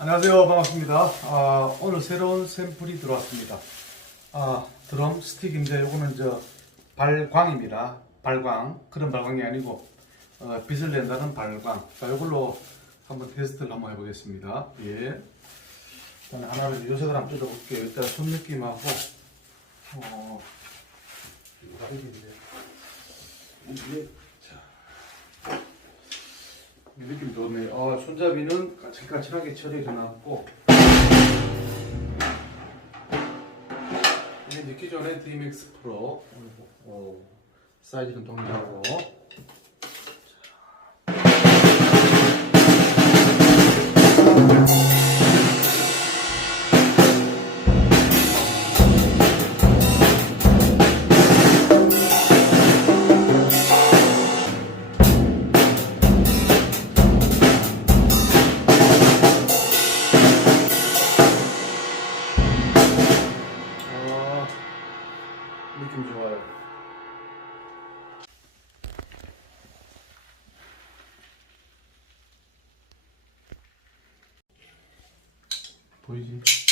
안녕하세요. 반갑습니다. 아, 오늘 새로운 샘플이 들어왔습니다. 아, 드럼 스틱인데 요거는 저 발광입니다. 발광. 그런 발광이 아니고 어, 빛을 낸다는 발광. 자, 요걸로 한번 테스트를 한번 해보겠습니다. 예. 일단 하나를 요색을 한번 뜯어볼게요. 일단 손 느낌하고 어, 이게 자. 이 느낌 좋네. 어, 손잡이는 까칠까칠하게 놨고. 이게 이제 기존의 DMX 프로 어, 사이즈는 동일하고. 느낌 좋아요. 보이지?